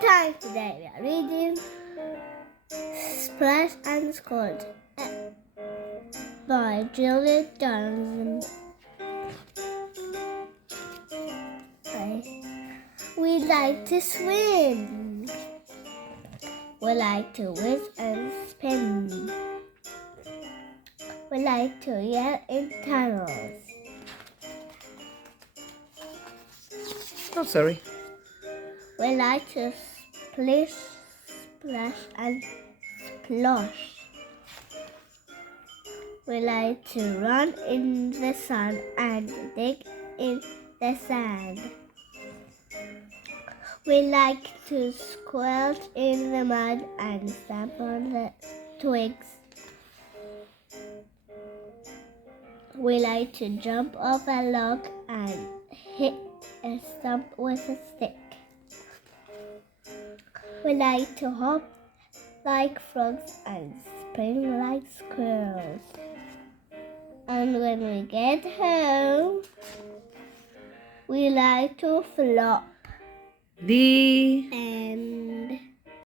time today. We are reading Squelch and Squelch by Juliet Johnson. We like to swim. We like to whiz and spin. We like to yell in tunnels. Oh, sorry. We like to splish, splash, and splosh. We like to run in the sun and dig in the sand. We like to squelch in the mud and stamp on the twigs. We like to jump off a log and hit a stump with a stick. We like to hop like frogs and spring like squirrels. And when we get home, we like to flop. The And